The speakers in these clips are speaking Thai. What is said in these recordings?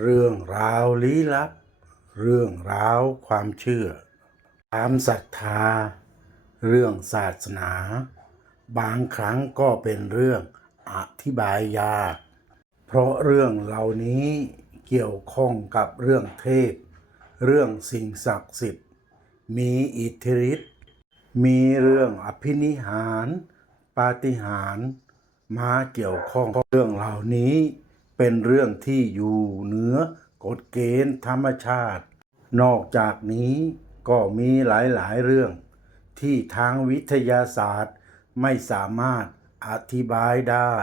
เรื่องราวลี้ลับ เรื่องราวความเชื่อ ความศรัทธา เรื่องศาสนา บางครั้งก็เป็นเรื่องอธิบายยากเพราะเรื่องเหล่านี้เกี่ยวข้องกับเรื่องเทพ เรื่องสิ่งศักดิ์สิทธิ์ มีอิทธิฤทธิ์ มีเรื่องอภินิหาร ปาฏิหาร มาเกี่ยวข้องเรื่องเหล่านี้ เป็นเรื่องที่อยู่เหนือกฎเกณฑ์ธรรมชาติ นอกจากนี้ก็มีหลายๆเรื่อง ที่ทางวิทยาศาสตร์ไม่สามารถอธิบายได้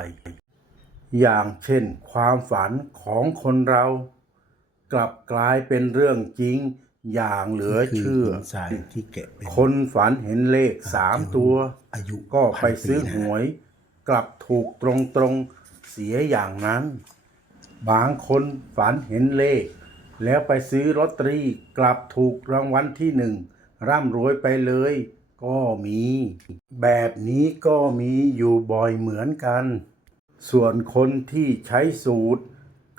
อย่างเช่นความฝันของคนเรา กลับกลายเป็นเรื่องจริงอย่างเหลือเชื่อคืหินทรายที่แกะเป็นคนฝันเห็นเลขสามตัวอายุก็ไปซื้อพันปีนะหวย กลับถูกตรงๆเสียอย่างนั้น บางคนฝันเห็นเลข แล้วไปซื้อลอตเตอรี่กลับถูกรางวัลที่หนึ่งร่ำรวยไปเลย ก็มี แบบนี้ก็มีอยู่บ่อยเหมือนกัน ส่วนคนที่ใช้สูตร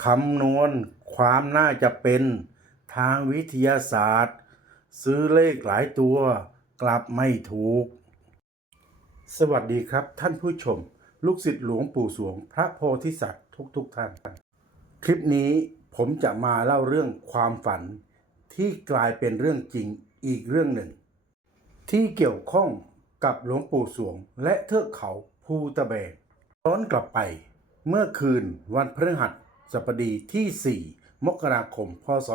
คำนวณความน่าจะเป็นทางวิทยาศาสตร์ ซื้อเลขหลายตัวกลับไม่ถูก สวัสดีครับท่านผู้ชม ลูกศิษย์หลวงปู่สวง พระโพธิสัตว์ทุกๆทท่าน คลิปนี้ผมจะมาเล่าเรื่องความฝันที่กลายเป็นเรื่องจริงอีกเรื่องหนึ่ง ที่เกี่ยวข้องกับหลวงปู่สวงและเทือกเขาภูตะแบกย้อนกลับไป เมื่อคืนวันพฤหัสบดีที่ 4 มกราคม พศ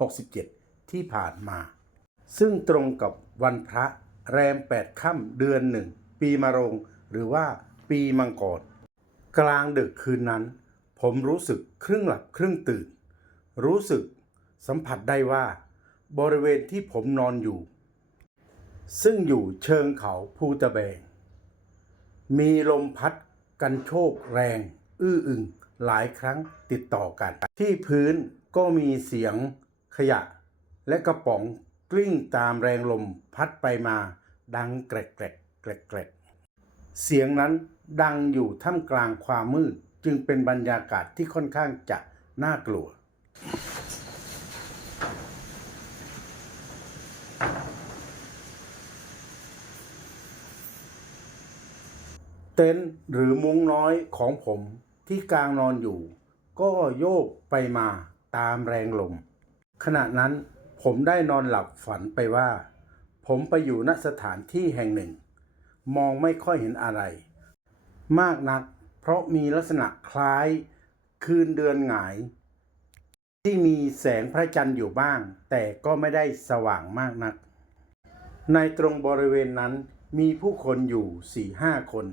2567 ที่ผ่านมา ซึ่งตรงกับวันพระแรม 8 ค่ำเดือนหนึ่ง ปีมะโรง หรือว่าปีมังกรกลางดึกคืนนั้น ผมรู้สึกครึ่งหลับครึ่งตื่น รู้สึกสัมผัสได้ว่า บริเวณที่ผมนอนอยู่ ซึ่งอยู่เชิงเขาภูตะแบง มีลมพัดกันโชกแรง อื้ออึงหลายครั้งติดต่อกัน ที่พื้นก็มีเสียงขยะ และกระป๋องกลิ้งตามแรงลมพัดไปมาดังแกรกแกรกแกรกแกรกเสียงนั้นดังอยู่ท่ามกลางความมืด จึงเป็นบรรยากาศที่ค่อนข้างจะน่ากลัว เต็นท์หรือมุ้งน้อยของผมที่กลางนอนอยู่ ก็โยกไปมาตามแรงลม ขณะนั้นผมได้นอนหลับฝันไปว่า ผมไปอยู่ณสถานที่แห่งหนึ่ง มองไม่ค่อยเห็นอะไร มากนัก เพราะมีลักษณะคล้ายคืนเดือนหงาย ที่มีแสงพระจันทร์อยู่บ้าง แต่ก็ไม่ได้สว่างมากนัก ในตรงบริเวณนั้นมีผู้คนอยู่สี่ห้าคน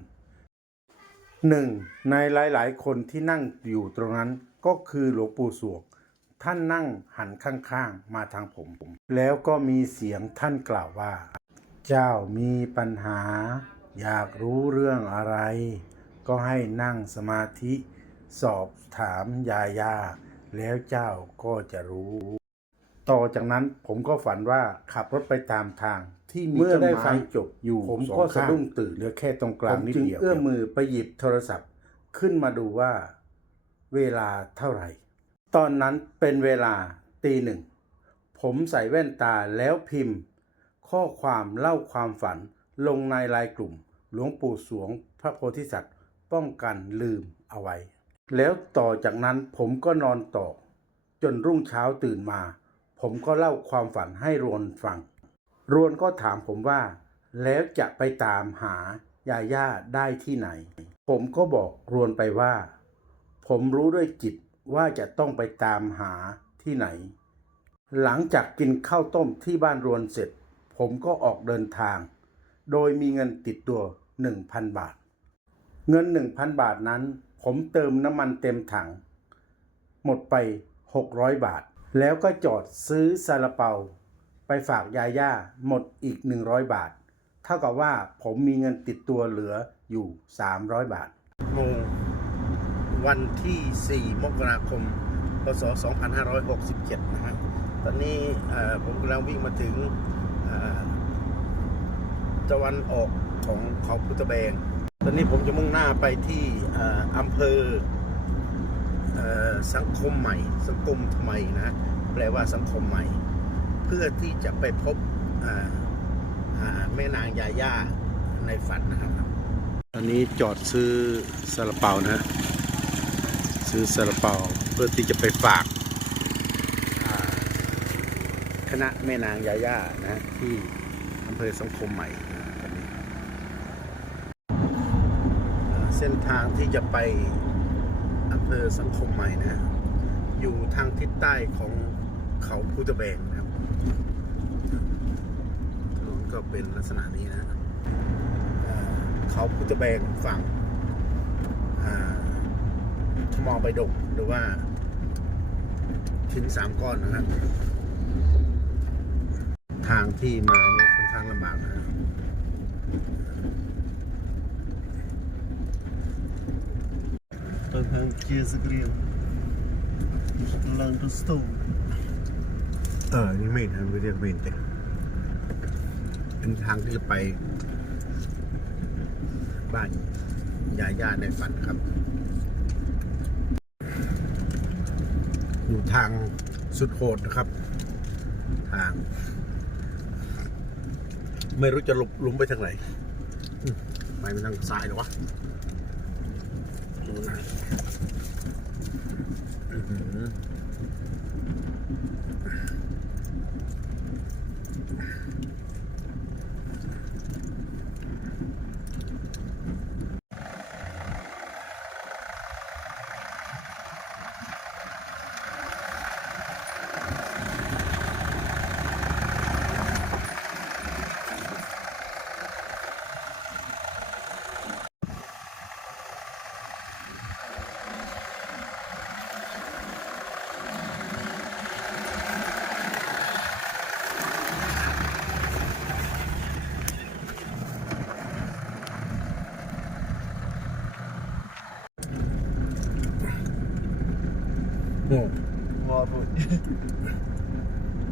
หนึ่งในหลายๆ คนที่นั่งอยู่ตรงนั้นก็คือหลวงปู่สวงท่านนั่งหันข้างๆ มาทางผม แล้วก็มีเสียงท่านกล่าวว่า เจ้ามีปัญหา อยากรู้เรื่องอะไร ก็ให้นั่งสมาธิสอบถามยาย่าแล้วเจ้าก็จะรู้ ต่อจากนั้นผมก็ฝันว่าขับรถไปตามทางที่มีเมื่อต้นได้ไม้ฟังจบอยู่ผมสองก็ข้างสะดุ้งตื่นเหลือแค่ตรงกลางผมนิดจึงเดียวเอื้เอื้ออมมมือไปหยิบโทรศัพท์ ขึ้นมาดูว่า เวลาเท่าไหร่ ตอนนั้นเป็นเวลาตีหนึ่ง ผมใส่แว่นตาแล้วพิมพ์ ข้อความเล่าความฝันลงในไลน์กลุ่ม หลวงปู่สวงพระโพธิสัตว์ ป้องกันลืมเอาไว้ แล้วต่อจากนั้นผมก็นอนต่อ จนรุ่งเช้าตื่นมา ผมก็เล่าความฝันให้รวนฟัง รวนก็ถามผมว่า แล้วจะไปตามหายาย่าได้ที่ไหน ผมก็บอกรวนไปว่า ผมรู้ด้วยจิตว่าจะต้องไปตามหาที่ไหน หลังจากกินข้าวต้มที่บ้านรวนเสร็จ ผมก็ออกเดินทาง โดยมีเงินติดตัว 1,000 บาท เงิน 1,000 บาทนั้น ผมเติมน้ำมันเต็มถัง หมดไป 600 บาท แล้วก็จอดซื้อซาลาเปา ไปฝากยาย่าหมดอีก 100 บาท เท่ากับว่าผมมีเงินติดตัวเหลืออยู่ 300 บาทโมงวันที่ 4 มกราคม พศ 2567 นะฮะ ตอนนี้ผมกำลังวิ่งมาถึงเอ่อตะวันออกของเขาพุทธแบง ตอนนี้ผมจะมุ่งหน้าไปที่อออำเภอสังคมใหม่ สังคมใหม่นะ แปลว่าสังคมใหม่ เพื่อที่จะไปพบแม่นางยาย่าในฝันนะครับ ตอนนี้จอดซื้อซาลาเปานะ ซื้อซาลาเปาเพื่อที่จะไปฝากคณะแม่นางยาย่านะที่อำเภอสังคมใหม่นะตอนนี้อ่า เส้นทางที่จะไปอำเภอสังคมใหม่นะ อยู่ทางทิศใต้ของเขาพุทธแบงนะครับถนนก็เป็นลักษณะนี้นะเขาพุทธแบงฝั่งทมอใบดกหรือว่าชิ้นสามก้อนนะครับ ทางที่มาเนี่ยค่อนข้างลำบากนะ kids agree. You should learn to เออ นี่เมนนะไม่เรียกเมนแต่เป็นทางที่จะไป บ้านยาย่าในฝันครับ อยู่ทางสุดโหดนะครับ ทาง ไม่รู้จะหลบหลุมไปทางไหน ไปไปทางซ้ายหรอวะ อื้อ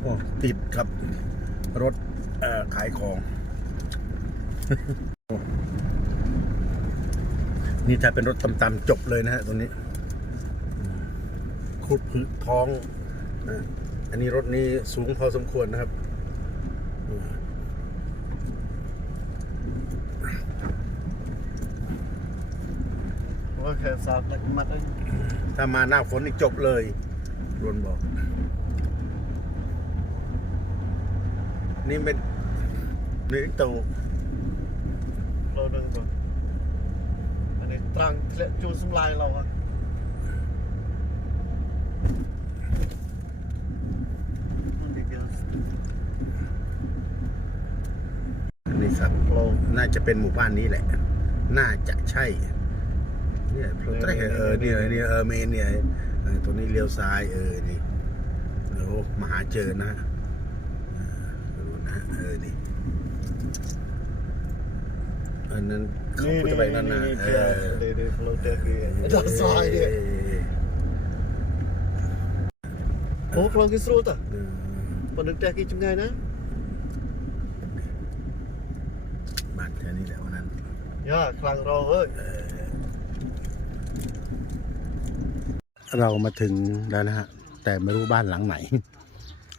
โอ้ติดครับ รถขายของ นี่ถ้าเป็นรถตำตำจบเลยนะฮะตัวนี้คุดท้อง อันนี้รถนี้สูงพอสมควรนะครับโอเคสาบมัดถ้ามาหน้าฝนอีกจบเลย รวนบอก นี่เป็นนี่ตัวเราดึงตัวอันนี้ตรังเละจูนสมลายเราอะนี่ครับเราน่าจะเป็นหมู่บ้านนี้แหละ น่าจะใช่ เนี่ยพลุตรเออเนี่ยเนี่ยเออเมนเนี่ย ตรงนี้เลี้ยวซ้ายเออนี่เดี๋ยวมาหาเจอนะดูนะเออนี่อันนั้นเขาพูดไปนั่นนะเออเดี๋ยวเราเจอกันด้านซ้ายเนี่ยโอ้พลังกิสโรตอะปนึกแจกี้จังไงนะบัตรแค่นี้แหละวันนั้นย่าคลังรอเฮ้ย เรามาถึงแล้วนะฮะ แต่ไม่รู้บ้านหลังไหน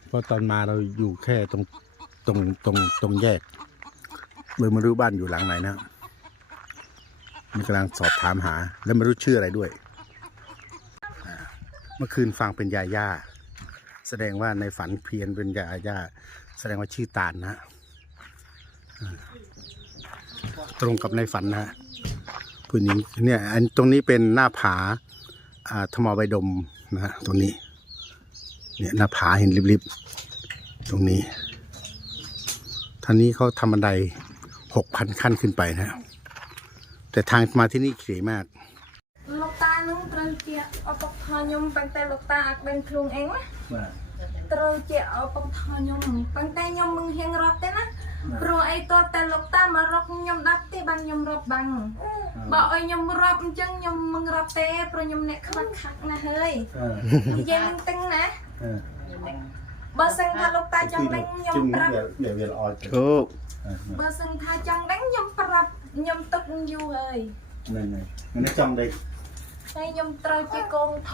เพราะตอนมาเราอยู่แค่ตรงตรงตรงตรงแยกเลยไม่รู้บ้านอยู่หลังไหนนะมันกำลังสอบถามหา แล้วไม่รู้ชื่ออะไรด้วย เมื่อคืนฟังเป็นยาย่า แสดงว่าในฝันเพียนเป็นยาย่า แสดงว่าชื่อตาลนะตรงกับในฝันนะฮะผู้หญิงเนี่ยอันตรงนี้เป็นหน้าผา ธมอใบดมนะฮะตรงนี้ เนี่ยหน้าผาเห็นริบๆ ตรงนี้ท่านี้เขาทำบันไดหกพันขั้นขึ้นไปนะแต่ทางมาที่นี่เขียมากลูกตานุ่งตรงเจียเอาปกทอนยมปังแต่ลูกตาอักเป็นครุงเองนะตรงเจียเอาปกทอนยมปังแต่ยมมึงเฮงรอบได้นะ ព្រោះអីតើតែលោកតាមករកខ្ញុំដាច់ទេបានខ្ញុំរត់បាំងបើឲ្យខ្ញុំរត់អញ្ចឹងខ្ញុំមិនរត់ទេព្រោះខ្ញុំអ្នកខ្វាក់ខាក់ណាស់ហើយនិយាយនឹងទាំងណាបើសិនថាលោកតាចង់ដឹងខ្ញុំប្រាប់វាល្អទៅអូបើសិនថាចង់ដឹងខ្ញុំប្រាប់ខ្ញុំទឹកយូរហើយហ្នឹងហើយមិនចង់ដឹងតែខ្ញុំត្រូវជាកូនថ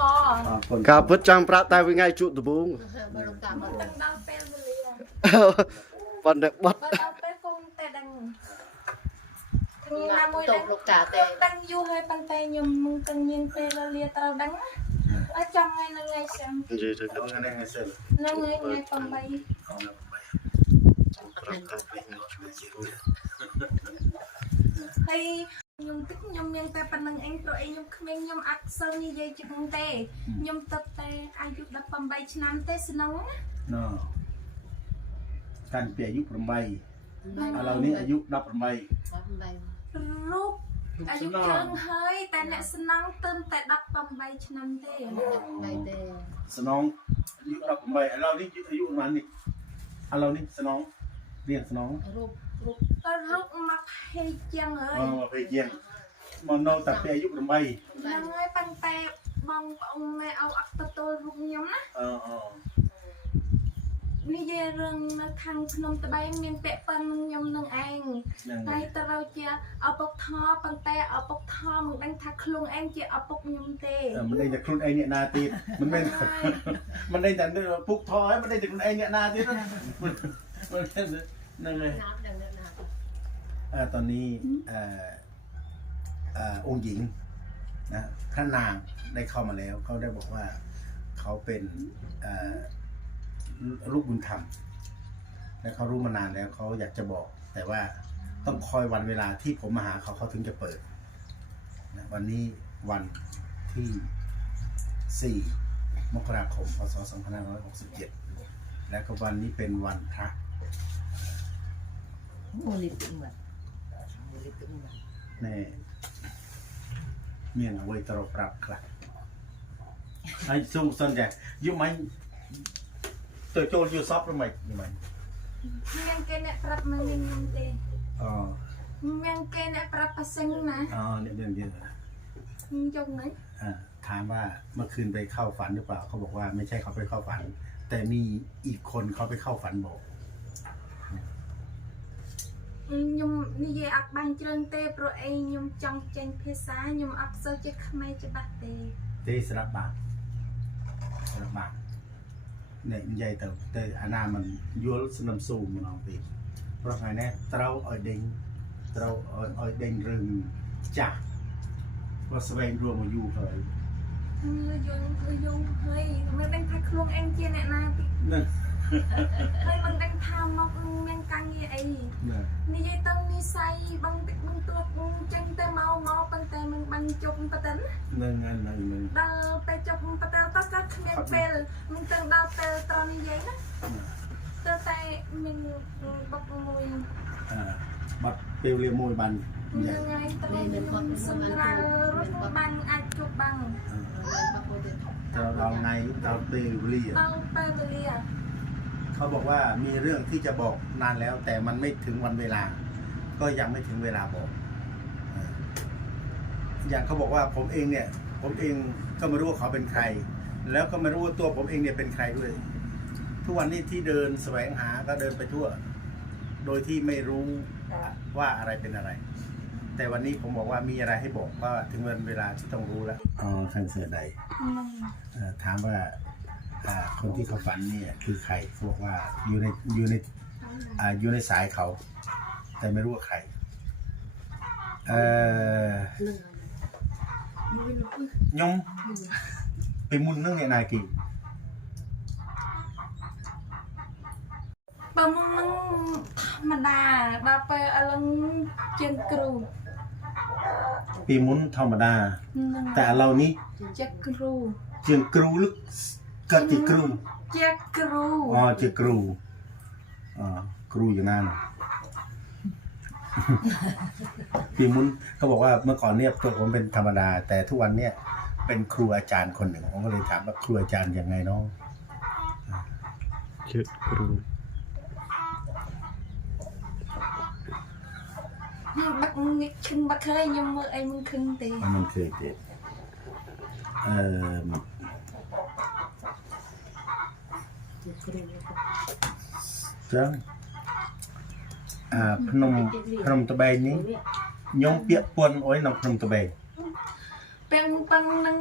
ការពិតចង់ប្រាប់តែវិថ្ងៃជក់ដបងបើលោកតាមកដល់ពេលវេលា ប៉ុន្តែបត់បើទៅគង់តែដឹងខ្ញុំណាមួយដឹងលោកតាទេដឹងយូរហើយប៉ុន្តែខ្ញុំមិនទាំងញៀនពេលលាត្រូវដឹងអត់ចាំថ្ងៃនឹងថ្ងៃសឹងនិយាយទៅថ្ងៃសឹងនឹងថ្ងៃថ្ងៃ8ហើយខ្ញុំទឹកខ្ញុំមានតែប៉ុណ្្នឹងអញព្រោះអីខ្ញុំគ្មានខ្ញុំអត់សូវនិយាយជាមួយទេខ្ញុំទឹកតែអាយុ18ឆ្នាំទេសនងណា តាំងពីអាយុ8ឥឡូវនេះអាយុ18 18រូបអាយុច្រើនហើយតែអ្នកស្នងទើបតែ18ឆ្នាំទេ18ទេស្នងអាយុ18ឥឡូវនេះអាយុប៉ុន្មាននេះឥឡូវនេះស្នងរៀងស្នងរូបរូបរូបមកពេកជាងហើយមកពេកជាងមកនៅតែពីអាយុ8ហ្នឹងហើយប៉ុន្តែបងប្អូនម៉ែអោអត់ទទួលរូបខ្ញុំណាអឺអឺ និយាយរឿងនៅខាងភ្នំត្បែងមានពាក់ប៉ុននឹងខ្ញុំនឹងឯង ហ្នឹង ហើយត្រូវជាឪពុកថប៉ុន្តែឪពុកថមិនដឹងថាខ្លួនឯងជាឪពុកខ្ញុំទេ អឺមិនដឹងតែខ្លួនឯងអ្នកណាទៀតមិនមែនមិនដឹងតែពុកថយមិនដឹងតែខ្លួនឯងអ្នកណាទៀតណាមិនមិនហ្នឹងហើយ ណាប់ដឹងណាស់ អឺតอนนี้អឺអឺองค์หญิงนะท่านนางได้เข้ามาแล้วเขาได้บอกว่าเขาเป็นเอ่อ ลูกบุญธรรมและเขารู้มานานแล้วเขาอยากจะบอก แต่ว่าต้องคอยวันเวลาที่ผมมาหาเขาเขาถึงจะเปิดนะวันนี้วันที่ 4 มกราคม พศ 2567 และก็วันนี้เป็นวันพระโมลิตึงแบบโมลิตึงแบบนี่เมียงเว้ตรปรับครับไอ้ส่งสนใจยุคไหม ตัวโจรอยู่ซอฟหรือไม่ยุไหม មានគេអ្នកប្រាប់មកមានខ្ញុំទេ อ๋อ មានគេអ្នកប្រាប់ប៉ាសិងណា อ๋อเนี่ยเรื่องเดียว ខ្ញុំចង់ហ្នឹង อ่าถามว่าเมื่อคืนไปเข้าฝันหรือเปล่าเขาบอกว่าไม่ใช่เขาไปเข้าฝัน แต่มีอีกคนเขาไปเข้าฝันบอก ខ្ញុំនិយាយអត់បានច្រើនទេព្រោះអីខ្ញុំចង់ចេញភាសាខ្ញុំអត់សូវចេះខ្មែរច្បាស់ទេ ទេស្រាប់បានស្រាប់បាន នេះនិយាយទៅទៅអាណាมันយល់ស្នឹមស៊ូម្ដងទៀតព្រោះថ្ងៃនេះត្រូវឲ្យដេញត្រូវឲ្យឲ្យដេញរឿងចាស់ព្រោះស្វែងរួមមកយូរហើយយល់គឺយល់ហើយមិនដឹងថាខ្លួនឯងជាអ្នកណាទេ ហ្នឹងហើយមិនដឹងថាមកមានការងារអីហ្នឹងនិយាយទៅនិស័យបងតិចបងទួតចេញទៅមកមកប៉ុន្តែមិនបានជប់ប៉ុន្តែហ្នឹងហ្នឹងហ្នឹងហ្នឹងដល់ពេលជប់ប៉ុន្តែតើក៏គ្មានពេលមិនទៅដល់ពេលត្រនិយាយណាទៅតែមានបុកមួយអឺបាត់ពេលវេលាមួយបាននិយានឹងយហើយត្រូវមានសម្រាប់រត់បានអាចជប់បានមកមួយទៀតត្រូវដល់ថ្ងៃដល់ពេលវេលាដល់ពេលវេលា เขาบอกว่ามีเรื่องที่จะบอกนานแล้ว แต่มันไม่ถึงวันเวลา ก็ยังไม่ถึงเวลาบอกเอออย่างเขาบอกว่าผมเองเนี่ย ผมเองก็ไม่รู้ว่าเขาเป็นใคร แล้วก็ไม่รู้ว่าตัวผมเองเนี่ยเป็นใครด้วย ทุกวันนี้ที่เดินแสวงหาก็เดินไปทั่ว โดยที่ไม่รู้ว่าอะไรเป็นอะไร แต่วันนี้ผมบอกว่ามีอะไรให้บอกก็ถึงวันเวลาที่ต้องรู้แล้วอ๋อทางเสือใดเอ่อถามว่า อ่าคนที่เขาฝันเนี่ยคือใครเขาบอกว่าอยู่ในอยู่ในอ่าอยู่ในสายเขา แต่ไม่รู้ว่าใครเอ่อ នឹង ยงไปมุนเรื่องเนี่ยนายกี่ បើមុននឹងធម្មតាដល់ពេលឥឡូវជាងគ្រូ ปีมุนธรรมดา នឹង แต่เรานี่ ជាគ្រូ เจียงกรูลึ กจิครูเจีครูอ๋อจิครูครูอย่างนั้นปีมุนเขาบอกว่าเมื่อก่อนเนี่ยตัวผมเป็นธรรมดา แต่ทุกวันเนี่ยเป็นครูอาจารย์คนหนึ่งผมก็เลยถามว่าครูอาจารย์ยังไงน้องเจครูบักนิชึงบักเคยยังมือไอ้มึงคึงตีมันมึงเด็ดเอ่อ ចឹងអាភ្នំភ្នំត្បែងនេះខ្ញុំពាក្យពន់អុយនៅភ្នំត្បែង ពេងប៉ឹងនឹង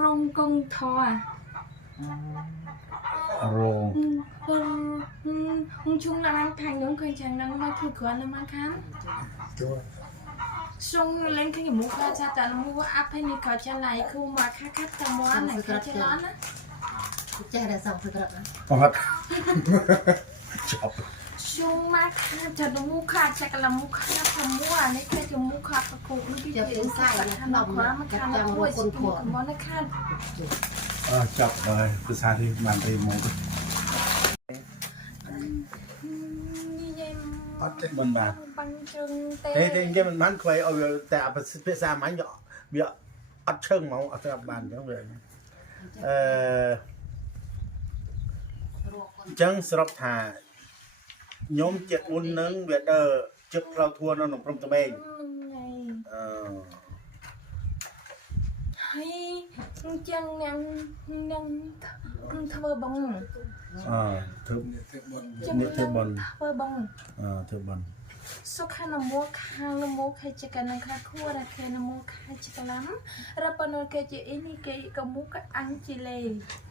រងកងថោអា โรง ជុំណាស់ខាងខ្ញុំឃើញយ៉ាងហ្នឹងមកគឺគ្រាន់តែមកខាង Chua. សុងលេងឃើញមុខថាតែមុខអាប់ហើយនេះក៏ចាឡៃគូមកខាខាត់តែមកណាខាត់ចាឡណា ចេះតែសំព្រឹកណា ปอด ชอบ សុងមកខាត់តែមុខខាត់ចាកលមុខខាត់តែមកនេះគេជាមុខខាត់ប្រគូនេះគេ Jadersan beberapa. Pahat. Siap. Cuma kerja muka, cek lah muka nak semua, ni kerja muka aku ni dia insai. Nak mana makan nak kuih, nak mana kan? Ah, siap. Besar di mantai muka. អត់ទេមិនបានបាញ់ជើងទេទេនិយាយមិនបានខ្វៃឲ្យវាតែភាសាមាញវាអត់ឈឹងហ្មងអត់ស្រាប់បានអញ្ចឹងវាអឺ អញ្ចឹងសរុបថាខ្ញុំចិត្តមុននឹងវាដើរជឹកផ្លូវធួនៅក្នុងព្រំត្បែងហ្នឹងហើយអឺហើយអញ្ចឹងអ្នកនឹងធ្វើបងអឺធ្វើចឹងនេះធ្វើបនធ្វើបងអឺធ្វើបនសុខានមោខាងនមោខេចកណខាខួរខេនមោខេចកឡាំរបណកេជាអ៊ីនីកេកមុកអង្ជីលេចេះសំ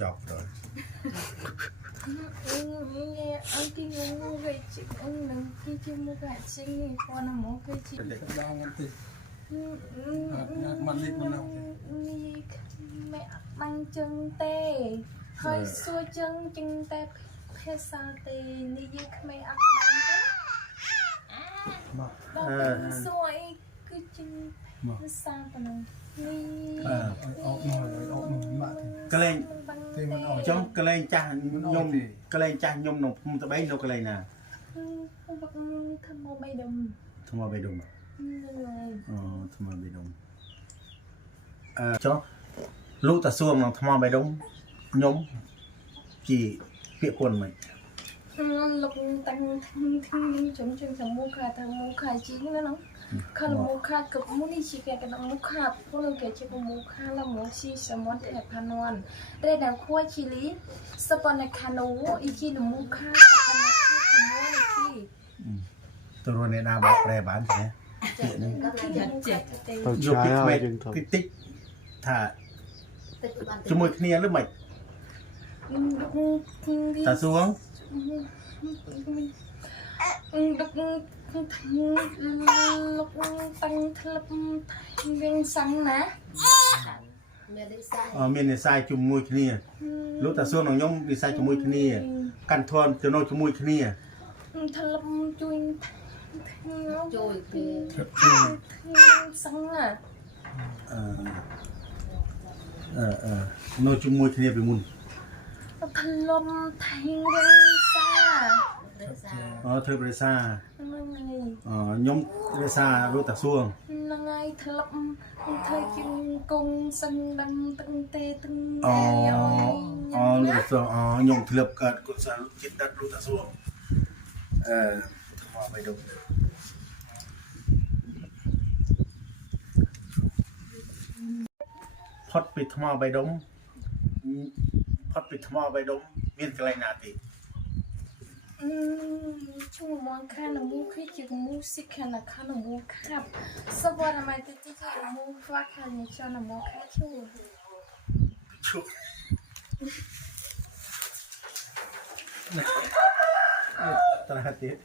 ចប់ដល់អញគេងងវិញជីអងនឹងគេជាមកអាចជិញគាត់ណាមកគេជីដល់ហ្នឹងទេមកលេខមកណានេះមិនបាញ់ចឹងទេហើយសួរចឹងចឹងតែភាសាទេនិយាយខ្មែរអត់បានទេមកដល់សួរអីគឺចឹងភាសាប៉ុណ្ណឹង នេះអឺអោបមកអោបមកម៉ាក់ទេកលែងទេមិនអោអញ្ចឹងកលែងចាស់ខ្ញុំកលែងចាស់ខ្ញុំក្នុងភូមិត្បែងនៅកលែងណាខ្ញុំបាក់ធ្វើមកបីដុំថ្មបេដុំហ្នឹងហើយអូថ្មបេដុំអឺចុះលោកតាសួងក្នុងថ្មបេដុំខ្ញុំជាពាក្យគុណមិនខ្ញុំលោកតាំងធីធីជុំជុំសមូខាថាមូខាជីណានោះខានមូខាកមុនីជីកែកណមូខាពលកែជាមូខាលមូស៊ីសមន kalau muka kemuni cikai kena muka pulau kece pemuka lah musi semua tidak panuan redang kuah cili sepana kanu iki muka sepana kanu iki turun ini nama perubahan ya ต้องใช้อะไรจึงทำติติ๊กถ้าจมูกเนียหรือไม่ตาสวง đục នជាមួយគ្នាឬមិនលោកតាសួងលោកលោកតាំងក្លឹបវិញសាំងណាមាននិស័យអឺមាននិស័យជាមួយគ្នាលោកតាសួងនិងខ្ញុំនិស័យជាមួយគ្នាកាន់ធន់ចំណូលជាមួយគ្នាថ្លឹបជួយជួយគេសាំងណាអឺអឺអឺនៅជាមួយគ្នាពីមុនថ្លឹបថៃវិញសានិស័យ អូធ្វើប្រសាហ្នឹងហើយអូខ្ញុំប្រសារត់តាសួងហ្នឹងហើយធ្លាប់ធ្វើជាងគង់សឹងដឹងទឹកទេទឹកអូអូរត់សួងអូខ្ញុំធ្លាប់កើតគុណសាចិត្តដាត់រត់តាសួងអឺមកបៃដុកផុតពីថ្មបៃដុងផុតពីថ្មបៃដុងមានកន្លែងណាទេ Cuma kana muka jik musik kana kana muka Sebab nama titi jik muka kana cana muka cu Cu Tanah hati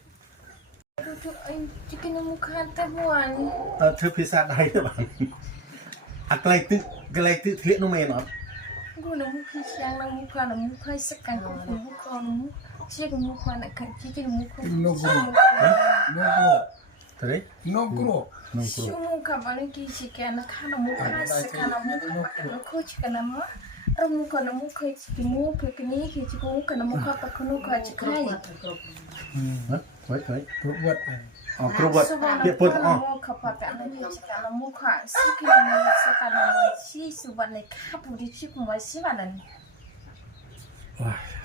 Duduk jikin muka hantar buan Tuh pisah dahi tu bang Akalai tu Galai tu Telik nu main on Gue nak muka siang nak muka nak muka Sekarang nak muka nak muka Cikin na kan cikin muku. Noguro. Noguro. Tare? Noguro. Shi mu kamar ki shi kana kana mu kana kana mu kana ko kana mu. Ra mu kana mu kai ciki mu kai kini ke ciki mu kana mu ka ka no ka ciki kai. Hmm. Wai wai. Rubat. Oh, kerubat. Ya pun. Oh. Kalau muka si kalau sekarang si suban lekap udah cip masih mana? Wah.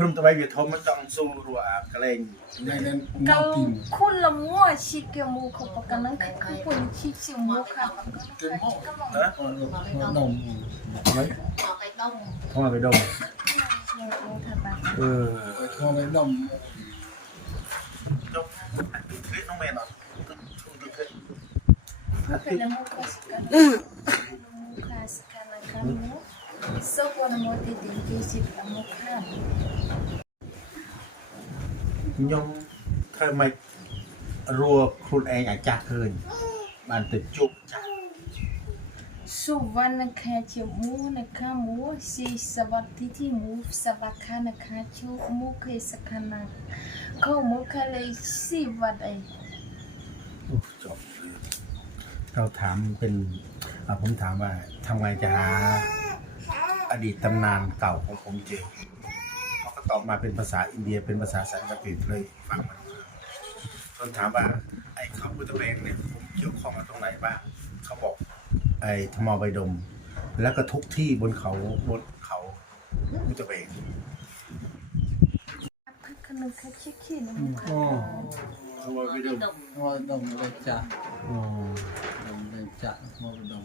ព្រមតបៃវាធំមិនចង់ស៊ូរួអាកលែងណែណែកៅខុនលមួជីកមូខបកណ្ណគឺពុនជីសិមូខបកណ្ណគឺមកណាដុំអីថោទៅដុំអឺថោទៅដុំចុះគ្រីនមែនអត់ទៅគ្រីទៅលមួខសកាន់លមួខសកាន់កម្មសូវនមោទិទិជាសិកម្មខាន ខ្ញុំធ្វើមិនរួខ្លួនឯងអាចាស់ឃើញបានទៅជប់ចាស់ Suvan nakha che mu nakha mu si savat titi mu savakha nakha chu mu ke sakana. Kau mu kale si vad ai. โอ้จบเราถามเป็นอ่าผมถามว่าทำไงจะหาอดีตตำนานเก่าของผมเจอเขาก็ ตอบมาเป็นภาษาอินเดียเป็นภาษาสันสกฤตเลยฟังมันตอนถามว่าไอ้เขาพุทธเบงเนี่ยผมเกี่ยวข้องกับตรงไหนบ้างเขาบอก ไอ้ธมอใบดม แล้วก็ทุกที่บนเขาบนเขาพุทธเบง Pakana kha chiki na mu kha. Oh. ธมอใบดม Kau dom lecak. อ๋อ Dom lecak. Kau dom.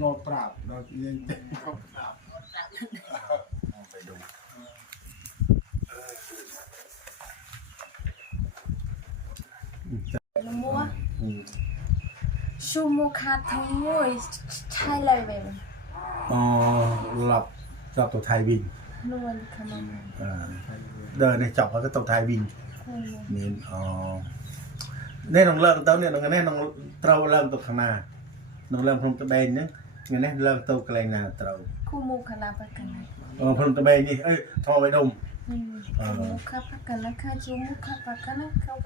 Kau prap. Kau yang kau prap. ไป mua sumo khat thang ngồi thay lại về ờ lọc lọc tổ thai bình luôn cảm ơn à đời này chọc cái tổ thai bình nên ờ នេះនឹងឡើងទៅនេះនឹងនេះនឹងត្រូវឡើងទៅខាងណានឹងឡើងភ្នំត្បែងហ្នឹងថ្ងៃនេះឡើងទៅកន្លែងណាត្រូវគូមុខខាងណាបើខាងណាអូភ្នំត្បែងនេះអីថោឲ្យដុំะเบนเนี่ยงั้นแน่เลิกตัวไกลหน้าเต้า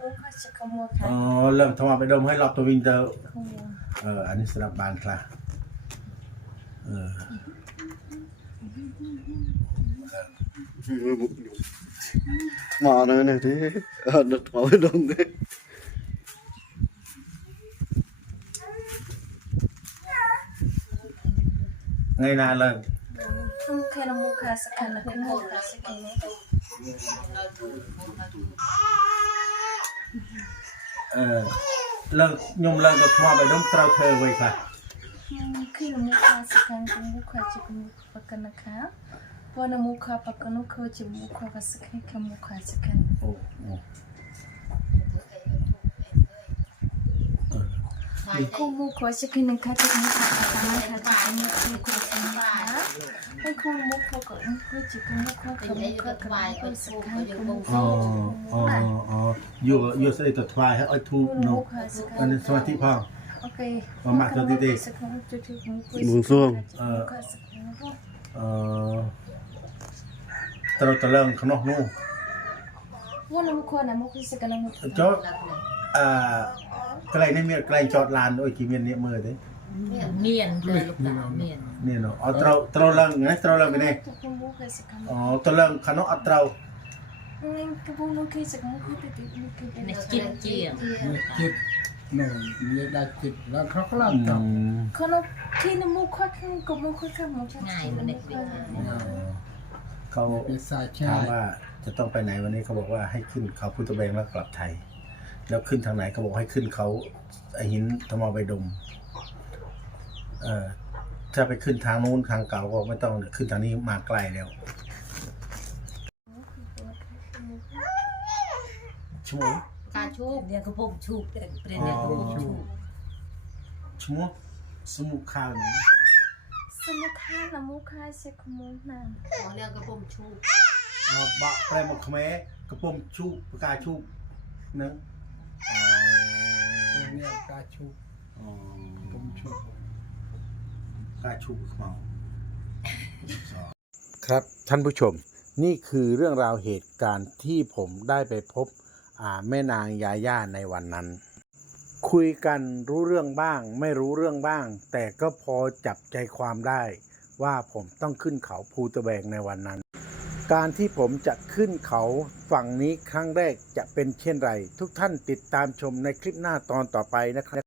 Ku mu khala pakana. เออพรมตะเบนนี่เអឺលើកខ្ញុំលើកទៅថ្មឲ្យខ្ញុំត្រូវធ្វើអ្វីខ្លះគឺលមុខសិកានគំមុខជាគំមុខបកណខាពណ៌មុខបកណខជាមុខកសិកានគំមុខសិកានអូអូគំមុខសិកាននឹងកាត់មុខបកណខាគំមុខសិកាន na mu kha sakana kha mu kha sakana. เออเลิกยมเลิกตัวทอไปดมเต้าเธอไว้ค่ะ Kila muka sekan ke muka je ke muka pakan ka. Wana muka pakan ka je muka ka sekan ke muka sekan. โอ้โอ้ Ku muka sekan ka je muka pakan ka je muka muka sekan ka. Hai ku muka ka muka je ke muka ka muka ka muka sekan ke muka. อ๋ออ๋ออ๋ออยู่อยู่ใส่ตัวทวายให้อ้อยทูบ Ku เนาะ muka sekan. อันนี้สมาธิพ่อ Okay. Mama, tu titik. Sekan tu tu muka. Buông xuông. Muka sekan. เอ่อตระตะเลิงขนมนู่ Wana muka na muka sekan muka. จอดอ่าไกลนี่มีไกลจอดลานโอ้ยกี่เมียนเนี่ยมือเด้เมียนเลยลูกตาเมียน เนี่ยเนาะเอาตระตระเลิงไงตระเลิงไปนี่ Tu muka sekan. อ๋อตระเลิงขนมอัตรา Nên cái bông nó kia sẽ cũng cứ tự tự nó kia ใน bên จิตเจียง Cip. No. Dia dah cip. Lah kau อื kelam tak. ม Còn nó khi nó mua khoác không có mua khoác không mua chắc ง่ายมันเด็กเด็กเขา Biasa ถาม cai. ว่าจะต้องไปไหนวันนี้เขาบอกว่าให้ขึ้นเขาพุทธเบงแล้วกลับไทย แล้วขึ้นทางไหนเขาบอกให้ขึ้นเขาไอหินธรรมอใบดม เออ ถ้าไปขึ้นทางนู้นทางเก่าก็ไม่ต้องขึ้นทางนี้มาไกลแล้วชั่วโมงกาชูบเนี่ยก็พบชูบแต่เปลี่ยนเนี่ยก็พบชูบชั่วโมงสมุขข้าวนี่ Semua kah lah mua khai sẽ không mua nào ขอเนี่ยก็พบชูบเอาบะแปลหมดเขมรกระปมชูประกาชูนึงอ๋อ Dia kacu. อ๋อ Tum cu. กาชูเมาครับท่านผู้ชมนี่คือเรื่องราวเหตุการณ์ที่ผมได้ไปพบอาแม่นางยาย่าในวันนั้น คุยกันรู้เรื่องบ้าง ไม่รู้เรื่องบ้าง แต่ก็พอจับใจความได้ ว่าผมต้องขึ้นเขาภูตะแบงในวันนั้น การที่ผมจะขึ้นเขาฝั่งนี้ครั้งแรกจะเป็นเช่นไร ทุกท่านติดตามชมในคลิปหน้าตอนต่อไปนะครับ